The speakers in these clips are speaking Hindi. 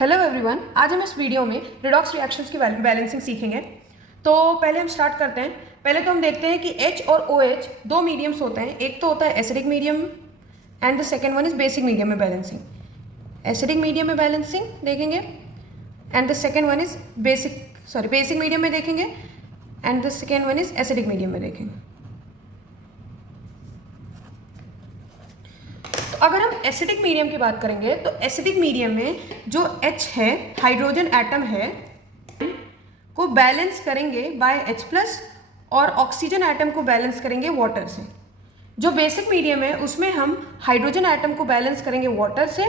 हेलो एवरीवन, आज हम इस वीडियो में रिडॉक्स रिएक्शंस की बैलेंसिंग सीखेंगे। तो पहले हम स्टार्ट करते हैं। पहले तो हम देखते हैं कि H और OH दो मीडियम्स होते हैं। एक तो होता है acidic medium and the second one is basic medium में बैलेंसिंग। एसिडिक मीडियम में बैलेंसिंग देखेंगे and the second one is basic medium में देखेंगे and the second one is acidic medium में देखेंगे। अगर हम एसिडिक मीडियम की बात करेंगे तो एसिडिक मीडियम में जो H है, हाइड्रोजन एटम है, को बैलेंस करेंगे बाय H+ और ऑक्सीजन एटम को बैलेंस करेंगे वाटर से। जो बेसिक मीडियम है उसमें हम हाइड्रोजन एटम को बैलेंस करेंगे वाटर से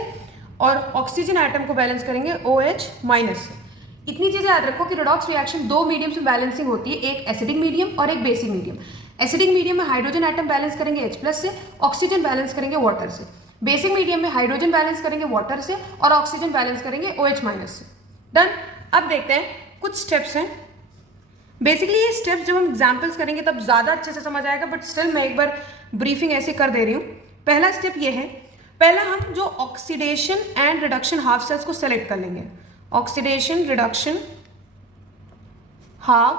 और ऑक्सीजन एटम को बैलेंस करेंगे OH- से। इतनी चीज़ें याद रखो कि रिडॉक्स रिएक्शन दो मीडियम से बैलेंसिंग होती है, एक एसिडिक मीडियम और एक बेसिक मीडियम। एसिडिक मीडियम में हाइड्रोजन एटम बैलेंस करेंगे H+ से, ऑक्सीजन बैलेंस करेंगे वाटर से। बेसिक मीडियम में हाइड्रोजन बैलेंस करेंगे वाटर से और ऑक्सीजन बैलेंस करेंगे OH- से। डन। अब देखते हैं कुछ स्टेप्स हैं। बेसिकली ये स्टेप्स जब हम एग्जाम्पल्स करेंगे तब ज़्यादा अच्छे से समझ आएगा, बट स्टिल मैं एक बार ब्रीफिंग ऐसे कर दे रही हूँ। पहला स्टेप ये है, पहला हम जो oxidation and reduction half cells को सेलेक्ट कर लेंगे। ऑक्सीडेशन रिडक्शन हाफ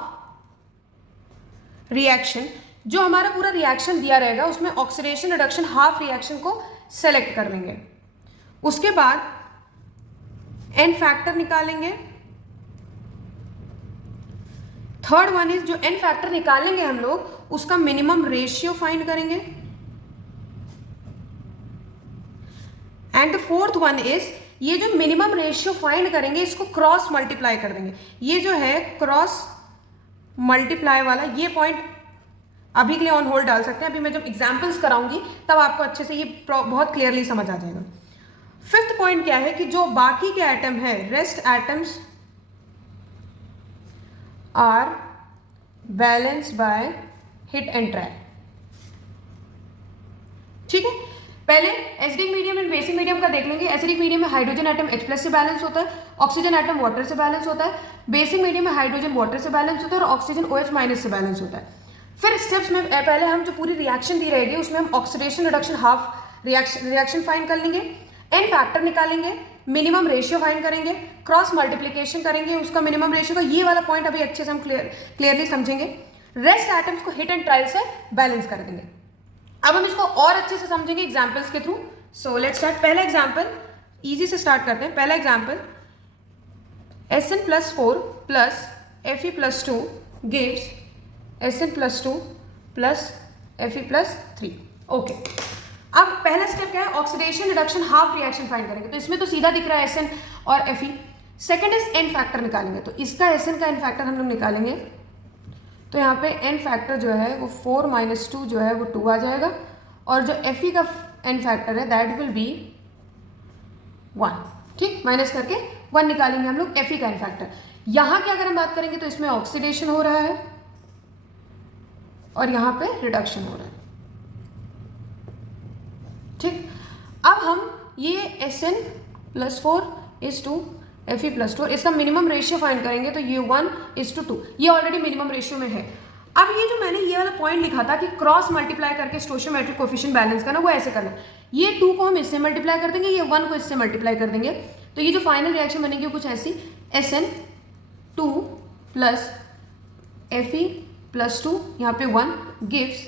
रिएक्शन, जो हमारा पूरा रिएक्शन दिया रहेगा उसमें ऑक्सीडेशन रिडक्शन हाफ रिएक्शन को सेलेक्ट कर लेंगे। उसके बाद एन फैक्टर निकालेंगे। थर्ड वन इज जो एन फैक्टर निकालेंगे हम लोग उसका मिनिमम रेशियो फाइंड करेंगे। And the fourth one is ये जो मिनिमम रेशियो फाइंड करेंगे इसको क्रॉस मल्टीप्लाई कर देंगे। ये जो है क्रॉस मल्टीप्लाई वाला ये पॉइंट अभी के लिए ऑन होल्ड डाल सकते हैं। अभी मैं जब एग्जाम्पल्स कराऊंगी तब आपको अच्छे से ये बहुत क्लियरली समझ आ जाएगा। फिफ्थ पॉइंट क्या है कि जो बाकी के एटम है, rest atoms are balanced by hit and trial. ठीक है, पहले acidic medium and basic medium का देख लेंगे। एसिडिक मीडियम में हाइड्रोजन एटम H+ से बैलेंस होता है, ऑक्सीजन एटम वाटर से बैलेंस होता है। बेसिक मीडियम में हाइड्रोजन वाटर से बैलेंस होता है और ऑक्सीजन OH- से बैलेंस होता है। फिर स्टेप्स में पहले हम जो पूरी रिएक्शन दी रहेगी उसमें हम oxidation reduction half reaction find कर लेंगे, एन फैक्टर निकालेंगे, मिनिमम रेशियो फाइंड करेंगे, क्रॉस मल्टीप्लिकेशन करेंगे उसका मिनिमम रेशियो का। ये वाला पॉइंट अभी अच्छे से हम क्लियरली समझेंगे। रेस्ट एटम्स को हिट एंड ट्रायल से बैलेंस कर देंगे। अब हम इसको और अच्छे से समझेंगे एग्जाम्पल्स के थ्रू। So let's start. पहला एग्जाम्पल इजी से स्टार्ट करते हैं। पहला example Sn+4 plus Fe+2 gives Sn+2 plus Fe+3। Okay, अब पहला स्टेप क्या है, oxidation reduction half reaction find करेंगे। तो इसमें तो सीधा दिख रहा है Sn और Fe। Second is an factor निकालेंगे। तो इसका Sn का एन फैक्टर हम लोग निकालेंगे। तो यहाँ पे एन फैक्टर जो है वो 4 - 2 जो है वो 2 आ जाएगा और जो Fe का एन फैक्टर है दैट विल बी 1। ठीक, माइनस करके 1 निकालेंगे हम लोग Fe का एन फैक्टर। यहाँ की अगर हम बात करेंगे तो इसमें ऑक्सीडेशन हो रहा है और यहाँ पे रिडक्शन हो रहा है। ठीक, अब हम ये Sn+4 is to Fe+2 इसका मिनिमम रेशियो फाइंड करेंगे। तो ये 1:2, ये ऑलरेडी मिनिमम रेशियो में है। अब ये जो मैंने ये वाला पॉइंट लिखा था कि क्रॉस मल्टीप्लाई करके स्टोइचियोमेट्रिक कोफिशिएंट बैलेंस करना, वो ऐसे करना। ये 2 को हम इससे मल्टीप्लाई कर देंगे, ये 1 को इससे मल्टीप्लाई कर देंगे। तो ये जो फाइनल रिएक्शन बनेगी कुछ ऐसी, Sn2 प्लस Fe+2 यहाँ पे 1 गिव्स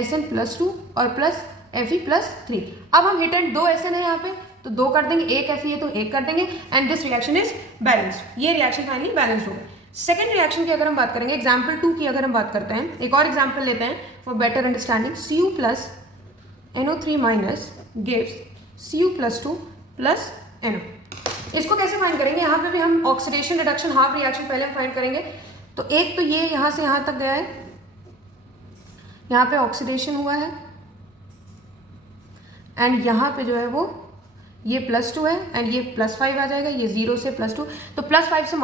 Sn+2 और प्लस Fe+3। अब हम हिट एंड 2 Sn है यहाँ पे तो 2 कर देंगे, एक Fe है तो 1 कर देंगे and this reaction is balanced. ये रिएक्शन फाइनली बैलेंस हो गई। सेकेंड रिएक्शन की अगर हम बात करेंगे, एग्जाम्पल 2 की अगर हम बात करते हैं, एक और एग्जाम्पल लेते हैं for better understanding. Cu plus NO3- gives Cu+2 plus NO। इसको कैसे फाइंड करेंगे, यहाँ पे भी हम ऑक्सीडेशन रिडक्शन हाफ रिएक्शन पहले फाइंड करेंगे। तो एक तो ये यहाँ से यहाँ तक गया है, यहाँ पे ऑक्सीडेशन हुआ है एंड यहाँ पे जो है वो ये +2 है एंड ये +5 आ जाएगा, ये 0 से +2। तो +5 से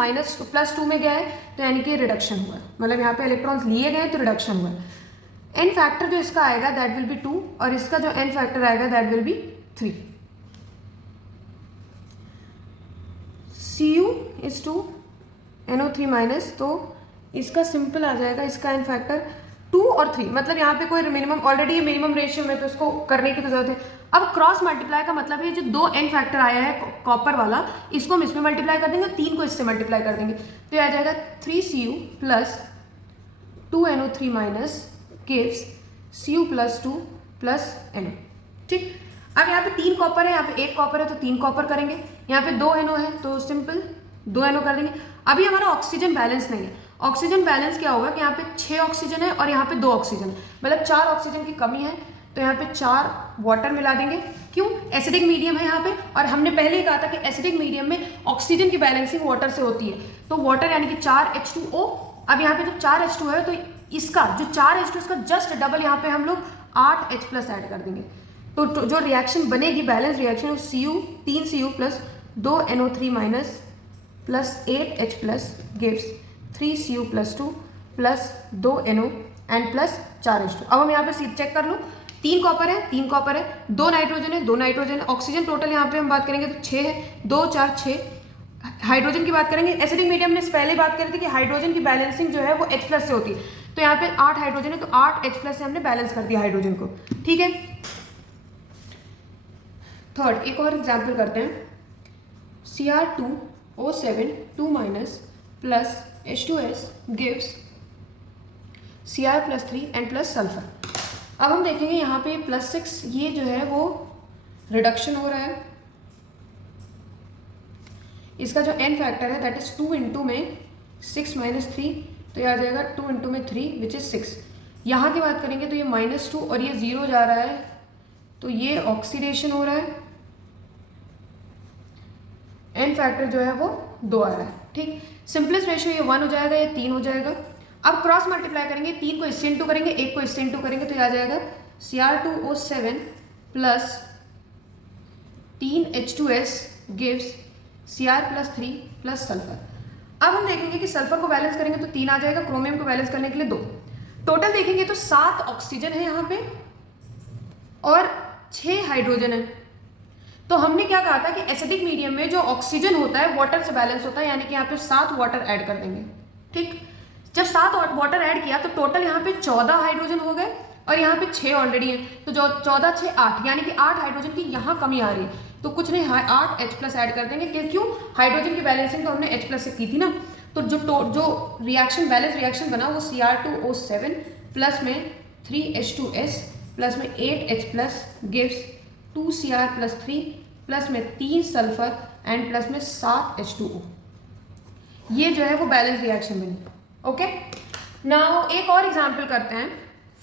+2 में गया है तो यानी कि रिडक्शन हुआ है, मतलब यहाँ पे इलेक्ट्रॉन्स लिए गए तो रिडक्शन हुआ है। एन फैक्टर जो इसका आएगा दैट विल बी 2 और इसका जो एन फैक्टर आएगा that will be 3। Cu is to NO3-, तो इसका सिंपल आ जाएगा, इसका एन फैक्टर 2 और 3, मतलब यहाँ पे कोई मिनिमम ऑलरेडी मिनिमम रेशियो में तो इसको करने की तो जरूरत है। अब क्रॉस मल्टीप्लाई का मतलब है जो दो n फैक्टर आया है कॉपर वाला, इसको हम इसमें मल्टीप्लाई कर देंगे, 3 को इससे मल्टीप्लाई कर देंगे, तो ये आ जाएगा 3Cu plus 2NO3 minus gives Cu plus 2 plus NO। ठीक, अब यहाँ पे 3 कॉपर है, यहाँ पे 1 कॉपर है तो 3 कॉपर करेंगे, यहाँ पे 2 NO है तो सिंपल 2 NO कर देंगे। अभी हमारा ऑक्सीजन बैलेंस नहीं है। ऑक्सीजन बैलेंस क्या होगा कि यहाँ पे 6 ऑक्सीजन है और यहाँ पे 2 ऑक्सीजन है, मतलब 4 ऑक्सीजन की कमी है, तो यहाँ पे 4 वाटर मिला देंगे। क्यों? एसिडिक मीडियम है यहाँ पे, और हमने पहले ही कहा था कि एसिडिक मीडियम में ऑक्सीजन की बैलेंसिंग वाटर से होती है, तो वाटर यानी कि 4H2O। अब यहाँ पे जब 4H2 है तो इसका जो 4H2 इसका जस्ट डबल यहाँ पे हम लोग 8H प्लस ऐड कर देंगे, तो जो रिएक्शन बनेगी बैलेंस रिएक्शन वो Cu 3Cu plus 2NO3 minus plus 8H plus gives 3Cu plus 2 plus 2NO and plus 4H2। अब हम यहाँ पे चेक कर लो, 3 कॉपर है, 3 कॉपर है, 2 नाइट्रोजन है, 2 नाइट्रोजन है, ऑक्सीजन टोटल यहाँ पे हम बात करेंगे तो 6 है, 2 4 6। हाइड्रोजन की बात करेंगे, एसिडिक मीडियम में पहले बात करी थी कि हाइड्रोजन की बैलेंसिंग जो है वो H प्लस से होती है, तो यहाँ पे 8 हाइड्रोजन है तो 8H प्लस से हमने बैलेंस कर दिया हाइड्रोजन को। ठीक है, थर्ड एक और एग्जाम्पल करते हैं, Cr2O7 2 minus plus H2S gives Cr plus 3 and plus sulphur. अब हम देखेंगे यहाँ पे +6 ये जो है वो रिडक्शन हो रहा है, इसका जो n फैक्टर है दैट इज 2 इंटू में 6 माइनस 3, तो ये आ जाएगा 2 इंटू में 3 विच इज 6। यहाँ की बात करेंगे तो ये -2 और ये 0 जा रहा है, तो ये ऑक्सीडेशन हो रहा है, n फैक्टर जो है वो 2 आ रहा है। ठीक, सिंपलेस्ट रेशियो ये 1 हो जाएगा, ये 3 हो जाएगा। अब क्रॉस मल्टीप्लाई करेंगे, 3 को इससे इंटू करेंगे, 1 को इससे इंटू करेंगे, तो ये आ जाएगा Cr2O7 plus 3H2S gives Cr plus 3 plus sulphur. अब हम देखेंगे कि सल्फर को बैलेंस करेंगे तो 3 आ जाएगा, क्रोमियम को बैलेंस करने के लिए 2। टोटल देखेंगे तो 7 ऑक्सीजन है यहाँ पे और 6 हाइड्रोजन है। तो हमने क्या कहा था कि एसिडिक मीडियम में जो ऑक्सीजन होता है वाटर से बैलेंस होता है, यानी कि यहाँ पे 7 वाटर ऐड कर देंगे। ठीक, जब 7 वाटर ऐड किया तो टोटल यहाँ पे 14 हाइड्रोजन हो गए और यहाँ पे 6 ऑलरेडी है, तो जो 14 6 8 यानी कि 8 हाइड्रोजन की यहाँ कमी आ रही है, तो कुछ नहीं 8 H प्लस ऐड कर देंगे। क्यों? हाइड्रोजन की बैलेंसिंग तो हमने H प्लस से की थी ना, तो जो रिएक्शन बैलेंस रिएक्शन बना वो Cr2O7 प्लस में 3H2S प्लस में 8H plus gives 2Cr plus 3 plus में 3 सल्फर एंड प्लस में 7 H2O। ये जो है वो बैलेंस रिएक्शन बनी। ओके, नाउ एक और एग्जाम्पल करते हैं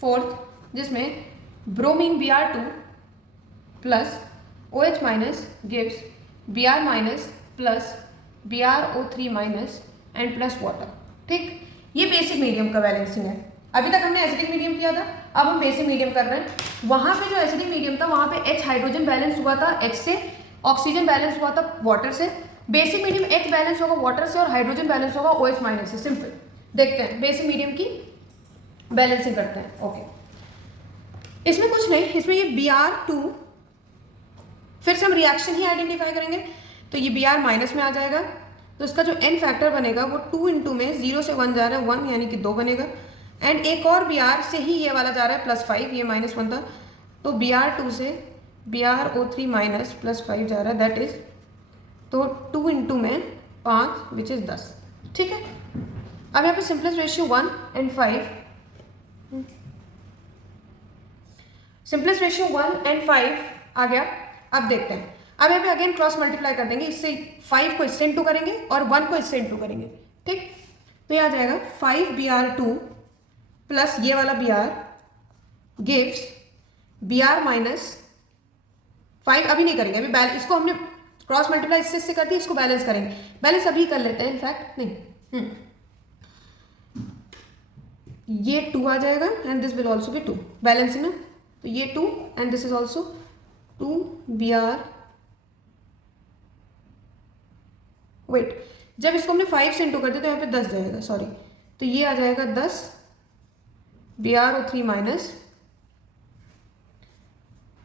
फोर्थ, जिसमें bromine Br2 plus OH minus gives Br minus plus BrO3 minus and plus water. ठीक, ये बेसिक मीडियम का बैलेंसिंग है। अभी तक हमने एसिडिक मीडियम किया था, अब हम बेसिक मीडियम कर रहे हैं। वहाँ पे जो एसिडिक मीडियम था वहाँ पे H हाइड्रोजन बैलेंस हुआ था H से, ऑक्सीजन बैलेंस हुआ था वाटर से। बेसिक मीडियम H बैलेंस होगा वाटर से और हाइड्रोजन बैलेंस होगा OH माइनस से। सिंपल, देखते हैं बेसिक मीडियम की बैलेंसिंग करते हैं। ओके, इसमें कुछ नहीं, इसमें ये Br2 फिर से हम रिएक्शन ही आइडेंटिफाई करेंगे, तो ये Br माइनस में आ जाएगा, तो इसका जो n फैक्टर बनेगा वो 2 इंटू में 0 से 1 जा रहा है 1 यानी कि 2 बनेगा, एंड एक और Br से ही ये वाला जा रहा है +5, ये -1 था, तो Br2 से BrO3 माइनस +5 जा रहा है, दैट इज तो 2 इंटू में 5 विच इज 10। ठीक है, अब यहाँ पे simplest ratio 1 and 5, simplest ratio 1 and 5 आ गया। अब देखते हैं, अब यहाँ पे अगेन क्रॉस मल्टीप्लाई कर देंगे, इससे 5 को इससे इंटू करेंगे और 1 को इससे इंटू करेंगे। ठीक, तो ये आ जाएगा 5Br2 प्लस ये वाला Br गिव्स Br माइनस 5। अभी नहीं करेंगे, अभी इसको हमने क्रॉस मल्टीप्लाई इससे कर दी, इसको बैलेंस करेंगे, बैलेंस अभी कर लेते हैं, इनफैक्ट नहीं, ये 2 आ जाएगा and this will also be 2, balance है ना, तो ये 2 and this is also 2Br। Wait, जब इसको हमने 5 से इंटू कर दिया तो यहाँ पे 10 जाएगा, सॉरी, तो ये आ जाएगा 10 BrO3 माइनस।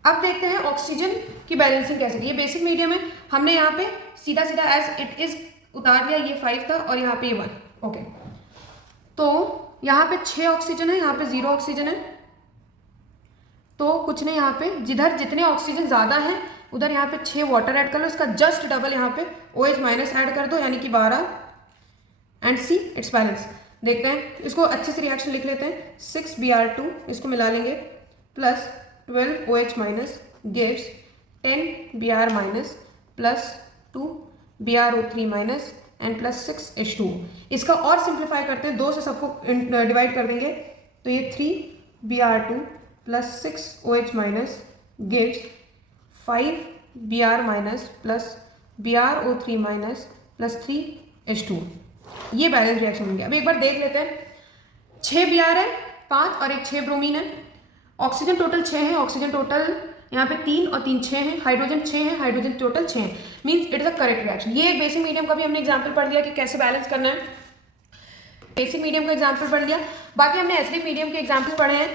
अब देखते हैं ऑक्सीजन की बैलेंसिंग कैसे की। ये बेसिक मीडियम है, हमने यहाँ पे सीधा सीधा एज इट इज उतार दिया, ये 5 था और यहाँ पे ये 1। ओके, तो यहाँ पे 6 ऑक्सीजन है, यहाँ पे 0 ऑक्सीजन है, तो कुछ नहीं, यहाँ पे जिधर जितने ऑक्सीजन ज़्यादा हैं उधर यहाँ पे 6 वाटर ऐड कर लो, इसका जस्ट डबल यहाँ पे OH माइनस ऐड कर दो, यानी कि 12 एंड सी इट्स बैलेंस। देखते हैं इसको अच्छे से रिएक्शन लिख लेते हैं। 6Br2 इसको मिला लेंगे plus 12 OH minus gives 10 Br minus plus 2 BrO3 minus and plus 6H2। इसका और सिंप्लीफाई करते हैं, 2 से सबको डिवाइड कर देंगे तो ये 3Br2 plus 6OH minus gives 5Br minus plus BrO3 minus plus 3H2। ये बैलेंस रिएक्शन होंगे। अब एक बार देख लेते हैं, 6 Br है, 5 और एक 6 ब्रोमीन है, ऑक्सीजन टोटल 6 है, ऑक्सीजन टोटल यहाँ पे 3 और 3 6 हैं, हाइड्रोजन 6 है, हाइड्रोजन टोटल 6 है, means it is a correct reaction. ये बेसिक मीडियम का भी हमने एग्जाम्पल पढ़ लिया कि कैसे बैलेंस करना है, बेसिक मीडियम का एग्जाम्पल पढ़ लिया। बाकी हमने एसिडिक मीडियम के एग्जाम्पल पढ़े हैं।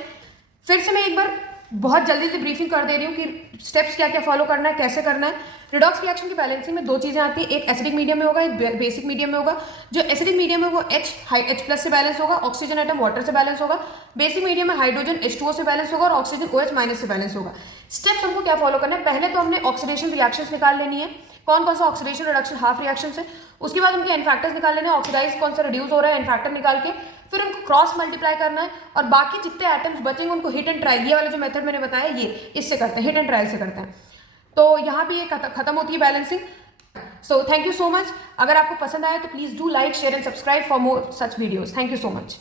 फिर से मैं एक बार बहुत जल्दी से ब्रीफिंग कर दे रही हूँ कि स्टेप्स क्या क्या फॉलो करना है, कैसे करना है। रिडॉक्स रिएक्शन की बैलेंसिंग में 2 चीज़ें आती हैं, एक एसिडिक मीडियम में होगा, एक बेसिक मीडियम में होगा। जो एसिडिक मीडियम है वो H प्लस से बैलेंस होगा, ऑक्सीजन एटम वाटर से बैलेंस होगा। बेसिक मीडियम में हाइड्रोजन H2O से बैलेंस होगा और ऑक्सीजन OH माइनस से बैलेंस होगा। स्टेप्स हमको क्या फॉलो करना है, पहले तो हमने ऑक्सीडेशन रिएक्शंस निकाल लेनी है, कौन कौन सा ऑक्सीडेशन रिडक्शन हाफ रिएक्शन है। उसके बाद उनके एन फैक्टर्स निकाल लेने हैं, ऑक्सीडाइज कौन सा रिड्यूस हो रहा है एन फैक्टर निकाल के, फिर उनको क्रॉस मल्टीप्लाई करना है और बाकी जितने एटम्स बचेंगे उनको हिट एंड ट्रायल, ये वाला जो मेथड मैंने बताया ये इससे करते हैं, हिट एंड ट्रायल से करते हैं। तो यहाँ पे ये खत्म होती है balancing. So thank you so much. अगर आपको पसंद आया तो please do like share and subscribe for more such videos. Thank you so much.